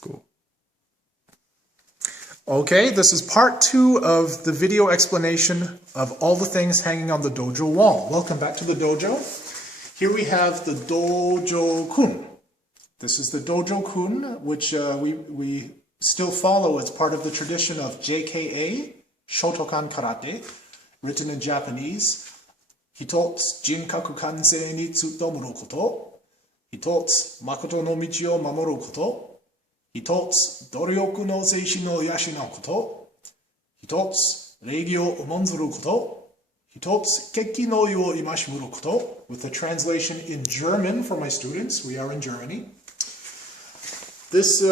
cool. Okay, this is part 2 of the video explanation of all the things hanging on the dojo wall. Welcome back to the dojo. Here we have the Dojo-kun. This is the Dojo-kun, which we still follow as part of the tradition of JKA, Shotokan Karate, written in Japanese. Hitotsu jinkaku kansei ni tsutomu koto. Hitotsu makoto no michi o mamoru koto. Hitotsu doryoku no seishi no yashinau koto. Hitotsu reigi o umonzuru koto. Hitotsu kekki no yu o imashimuru koto. With the translation in German for my students. We are in Germany. This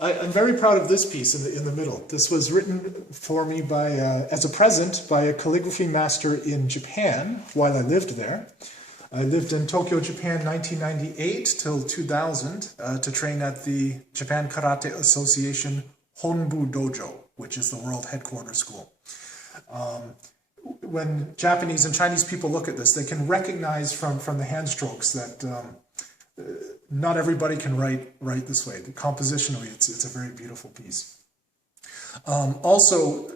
I'm very proud of this piece in the middle. This was written for me by as a present by a calligraphy master in Japan while I lived there. I lived in Tokyo, Japan, 1998 till 2000 to train at the Japan Karate Association Honbu Dojo, which is the world headquarters school. When Japanese and Chinese people look at this, they can recognize from the hand strokes that not everybody can write this way. Compositionally, it's a very beautiful piece. Also,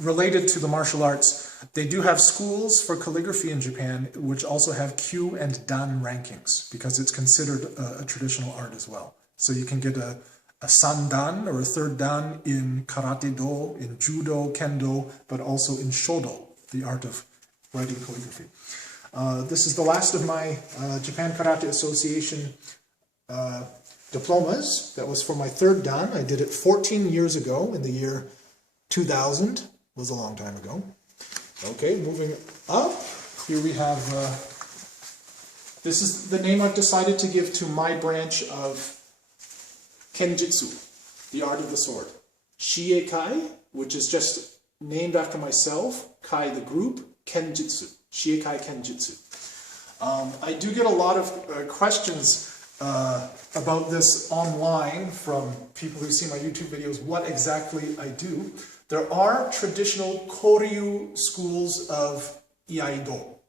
related to the martial arts, they do have schools for calligraphy in Japan, which also have Kyu and Dan rankings, because it's considered a traditional art as well. So you can get a sandan or a third dan in karate do, in judo, kendo, but also in shodo, the art of writing calligraphy. This is the last of my Japan Karate Association diplomas. That was for my third dan. I did it 14 years ago in the year 2000. Was a long time ago. Okay, moving up. Here we have, this is the name I've decided to give to my branch of Kenjutsu, the art of the sword. Shiyeikai, which is just named after myself, Kai the group, Kenjutsu. Shiyeikai Kenjutsu. I do get a lot of questions about this online from people who see my YouTube videos, what exactly I do. There are traditional Koryu schools of Iaido.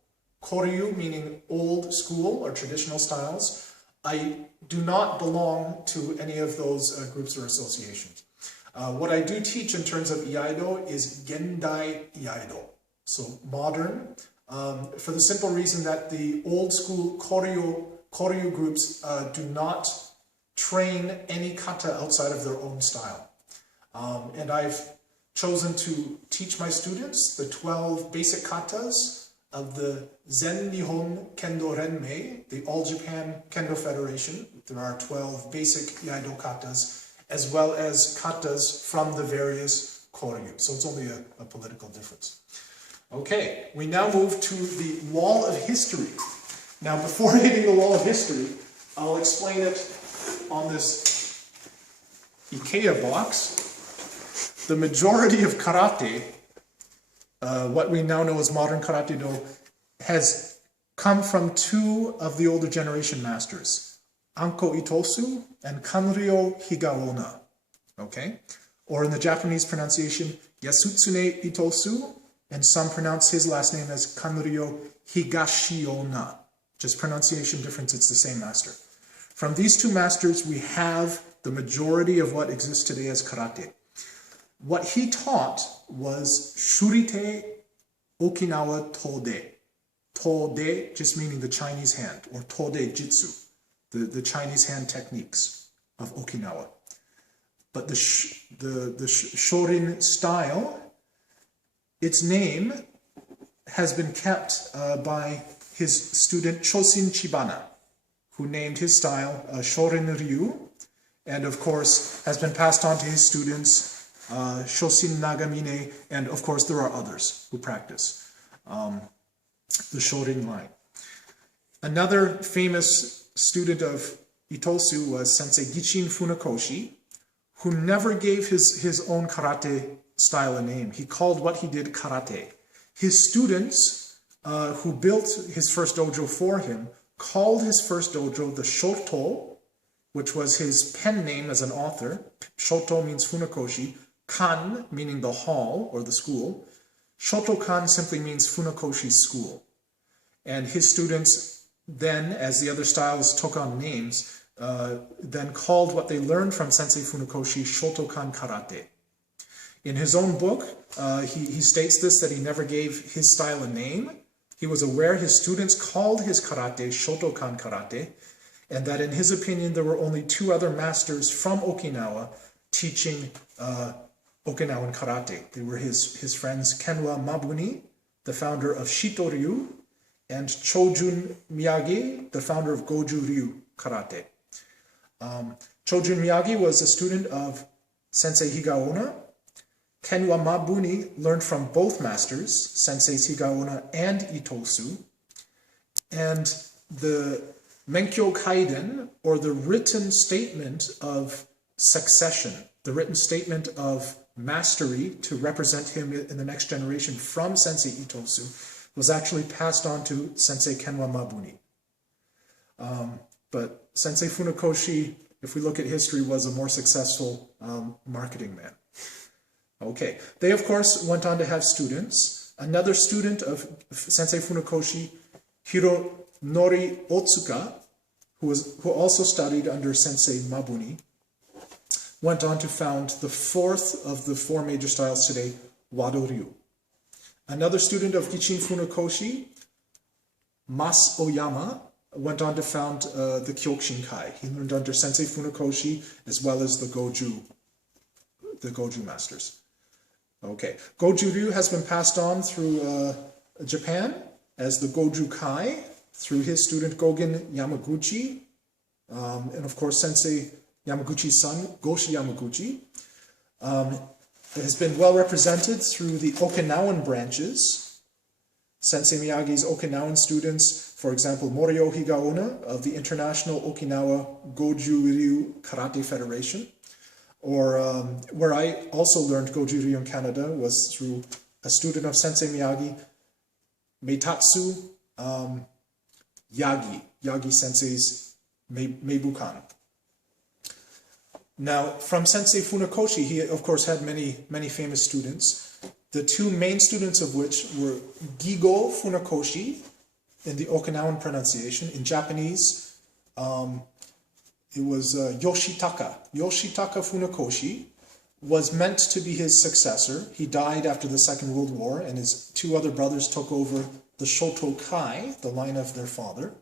Koryu meaning old school or traditional styles. I do not belong to any of those groups or associations. What I do teach in terms of Iaido is Gendai Iaido, so modern, for the simple reason that the old school Koryu groups do not train any kata outside of their own style. And I've chosen to teach my students the 12 basic katas of the Zen Nihon Kendo Renmei, the All Japan Kendo Federation. There are 12 basic Iaido katas, as well as katas from the various Koryu. So it's only a political difference. Okay, we now move to the wall of history. Now, before hitting the wall of history, I'll explain it on this IKEA box. The majority of karate, what we now know as modern karate do, has come from two of the older generation masters, Anko Itosu and Kanryo Higaonna, okay? Or in the Japanese pronunciation, Yasutsune Itosu, and some pronounce his last name as Kanryo Higashionna. Just pronunciation difference, it's the same master. From these two masters, we have the majority of what exists today as karate. What he taught was Shurite Okinawa Tode. Tode just meaning the Chinese hand, or Tode Jitsu, the Chinese hand techniques of Okinawa. But the Shorin style, its name has been kept by his student Chosin Chibana, who named his style Shorin Ryu, and of course has been passed on to his students Shosin Nagamine, and of course there are others who practice the Shorin line. Another famous student of Itosu was Sensei Gichin Funakoshi, who never gave his own karate style a name. He called what he did karate. His students who built his first dojo for him called his first dojo the Shoto, which was his pen name as an author. Shoto means Funakoshi. Kan, meaning the hall or the school. Shotokan simply means Funakoshi's school. And his students then, as the other styles took on names, then called what they learned from Sensei Funakoshi Shotokan Karate. In his own book, he states this, that he never gave his style a name. He was aware his students called his karate Shotokan Karate, and that in his opinion there were only two other masters from Okinawa teaching Okinawan karate. They were his friends Kenwa Mabuni, the founder of Shito-ryu, and Chojun Miyagi, the founder of Goju-ryu karate. Chojun Miyagi was a student of Sensei Higaonna. Kenwa Mabuni learned from both masters, Senseis Higaonna and Itosu. And the Menkyo Kaiden, or the written statement of succession, the written statement of mastery to represent him in the next generation from Sensei Itosu, was actually passed on to Sensei Kenwa Mabuni. But Sensei Funakoshi, if we look at history, was a more successful marketing man. Okay, they of course went on to have students. Another student of Sensei Funakoshi, Hironori Otsuka, who also studied under Sensei Mabuni, went on to found the fourth of the four major styles today, Wado-ryu. Another student of Gichin Funakoshi, Mas Oyama, went on to found the Kyokushinkai. He learned under Sensei Funakoshi as well as the Goju masters. Okay, Goju-ryu has been passed on through Japan as the Goju-kai through his student Gogen Yamaguchi, and of course Sensei Yamaguchi's son, Goshi Yamaguchi. It has been well represented through the Okinawan branches. Sensei Miyagi's Okinawan students, for example, Moryo Higaonna of the International Okinawa Goju-ryu Karate Federation. Or where I also learned Goju-ryu in Canada was through a student of Sensei Miyagi, Meitatsu Yagi Sensei's Meibukan. Now, from Sensei Funakoshi, he of course had many famous students, the two main students of which were Gigo Funakoshi in the Okinawan pronunciation. In Japanese, it was Yoshitaka. Yoshitaka Funakoshi was meant to be his successor. He died after the Second World War, and his two other brothers took over the Shotokai, the line of their father.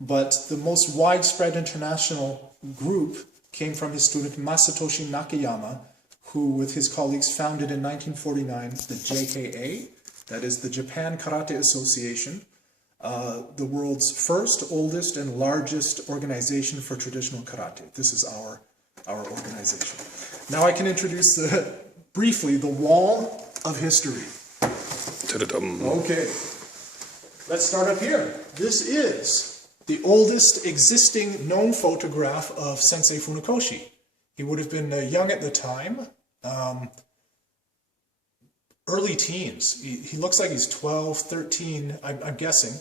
But the most widespread international group came from his student Masatoshi Nakayama, who with his colleagues founded in 1949 the JKA, that is the Japan Karate Association, the world's first, oldest, and largest organization for traditional karate. This is our organization. Now I can introduce briefly the wall of history. Okay, let's start up here. This is the oldest existing known photograph of Sensei Funakoshi. He would have been young at the time, early teens. He looks like he's 12, 13, I'm guessing.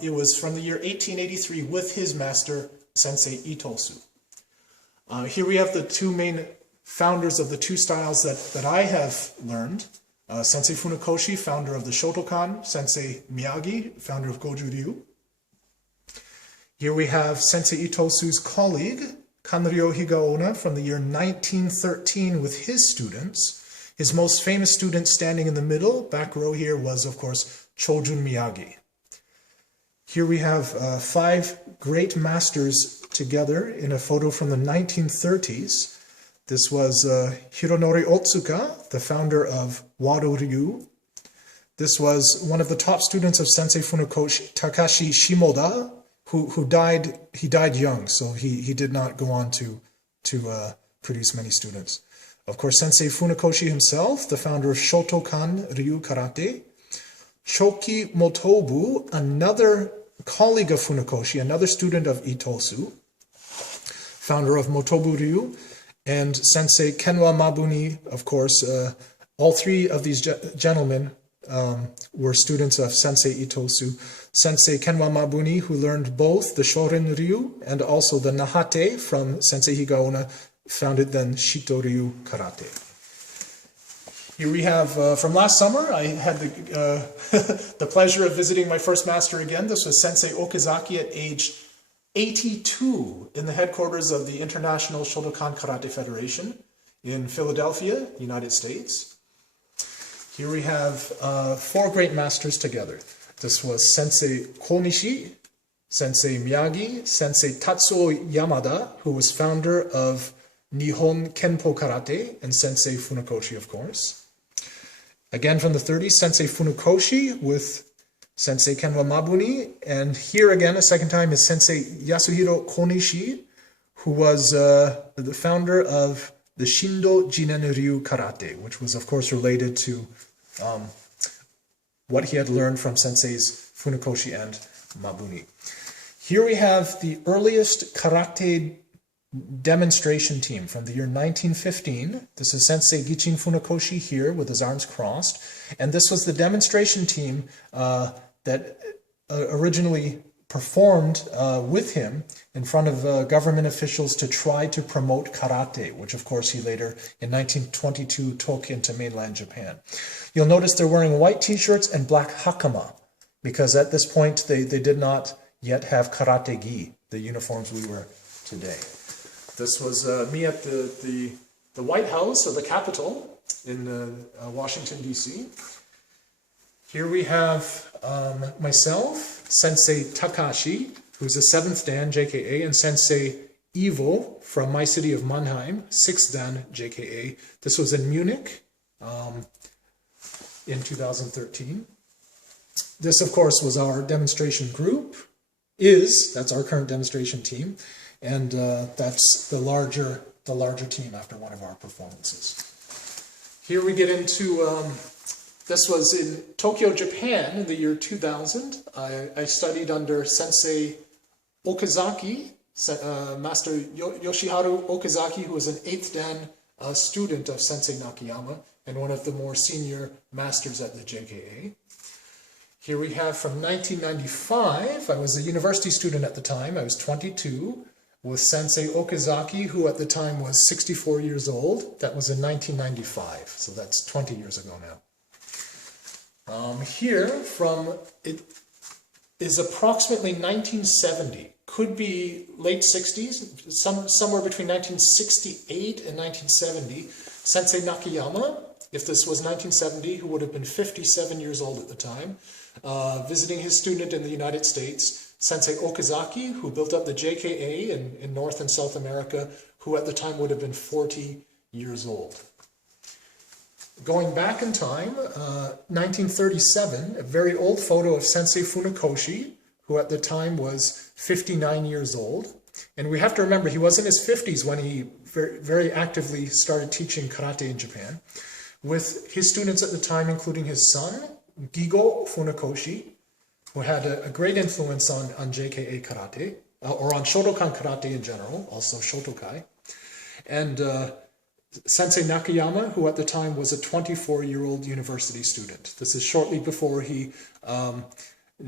It was from the year 1883 with his master, Sensei Itosu. Here we have the two main founders of the two styles that I have learned. Sensei Funakoshi, founder of the Shotokan, Sensei Miyagi, founder of Goju-ryu. Here we have Sensei Itosu's colleague, Kanryo Higaonna, from the year 1913 with his students. His most famous student standing in the middle, back row here, was of course Chojun Miyagi. Here we have five great masters together in a photo from the 1930s. This was Hironori Otsuka, the founder of Wado-ryu. This was one of the top students of Sensei Funakoshi, Takashi Shimoda, who died. He died young, so he did not go on to produce many students. Of course, Sensei Funakoshi himself, the founder of Shotokan Ryu Karate. Choki Motobu, another colleague of Funakoshi, another student of Itosu, founder of Motobu Ryu, and Sensei Kenwa Mabuni, of course. All three of these gentlemen were students of Sensei Itosu. Sensei Kenwa Mabuni, who learned both the Shorin Ryu and also the Nahate from Sensei Higaonna, founded then Shito-ryu Karate. Here we have, from last summer, I had the pleasure of visiting my first master again. This was Sensei Okazaki at age 82 in the headquarters of the International Shotokan Karate Federation in Philadelphia, United States. Here we have 4 great masters together. This was Sensei Konishi, Sensei Miyagi, Sensei Tatsuo Yamada, who was founder of Nihon Kenpo Karate, and Sensei Funakoshi, of course. Again from the 30s, Sensei Funakoshi with Sensei Kenwa Mabuni, and here again a second time is Sensei Yasuhiro Konishi, who was the founder of the Shindo Jinen Ryu Karate, which was of course related to what he had learned from Senseis Funakoshi and Mabuni. Here we have the earliest karate demonstration team from the year 1915. This is Sensei Gichin Funakoshi here with his arms crossed. And this was the demonstration team that originally performed with him in front of government officials to try to promote karate, which of course he later in 1922 took into mainland Japan. You'll notice they're wearing white t-shirts and black hakama, because at this point they did not yet have karate gi, the uniforms we wear today. This was me at the White House, or the Capitol, in Washington, D.C. Here we have myself, Sensei Takashi, who's a 7th Dan JKA, and Sensei Ivo from my city of Mannheim, 6th Dan JKA. This was in Munich in 2013. This, of course, was our demonstration group. That's our current demonstration team, and that's the larger team after one of our performances. Here we get into, this was in Tokyo, Japan in the year 2000. I studied under Sensei Okazaki, Master Yoshiharu Okazaki, who was an 8th Dan student of Sensei Nakayama and one of the more senior masters at the JKA. Here we have from 1995, I was a university student at the time, I was 22, with Sensei Okazaki, who at the time was 64 years old. That was in 1995, so that's 20 years ago now. Here from, it is approximately 1970, could be late 60s, somewhere between 1968 and 1970, Sensei Nakayama, if this was 1970, who would have been 57 years old at the time, visiting his student in the United States, Sensei Okazaki, who built up the JKA in North and South America, who at the time would have been 40 years old. Going back in time, 1937, a very old photo of Sensei Funakoshi, who at the time was 59 years old. And we have to remember, he was in his 50s when he very actively started teaching karate in Japan, with his students at the time, including his son, Gigo Funakoshi, who had a great influence on JKA karate, or on Shotokan karate in general, also Shotokai, and Sensei Nakayama, who at the time was a 24-year-old university student. This is shortly before he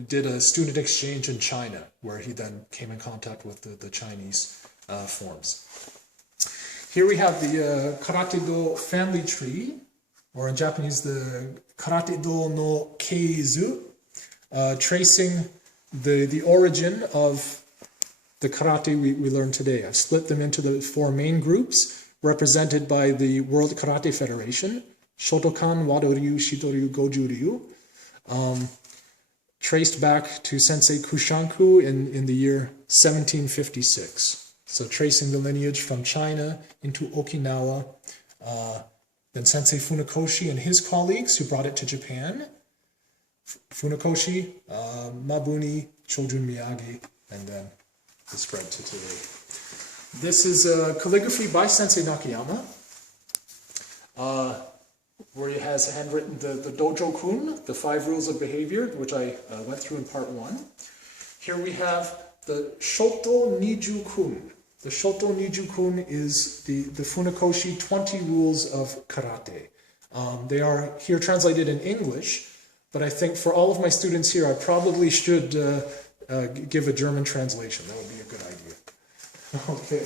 did a student exchange in China, where he then came in contact with the Chinese forms. Here we have the Karate-do family tree, or in Japanese, the Karate-do no Keizu, tracing the origin of the karate we learn today. I've split them into the 4 main groups, represented by the World Karate Federation, Shotokan, Wado-ryu, Shito-ryu, Goju-ryu, traced back to Sensei Kushanku in the year 1756. So tracing the lineage from China into Okinawa, then Sensei Funakoshi and his colleagues who brought it to Japan, Funakoshi, Mabuni, Chojun Miyagi, and then the spread to today. This is calligraphy by Sensei Nakayama, where he has handwritten the Dojo-kun, the 5 rules of behavior, which I went through in part 1. Here we have the Shoto Niju-kun. The Shoto Niju-kun is the Funakoshi 20 rules of karate. They are here translated in English, but I think for all of my students here, I probably should give a German translation. That would be a good idea. Okay.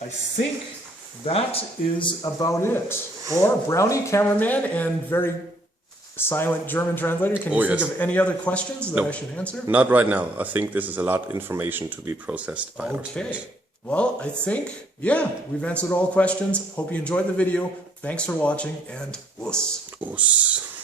I think that is about it. Or Brownie, cameraman, and very silent German translator, can you think of any other questions that I should answer? Not right now. I think this is a lot of information to be processed by our students. Well, I think, yeah, we've answered all questions. Hope you enjoyed the video. Thanks for watching, and wuss.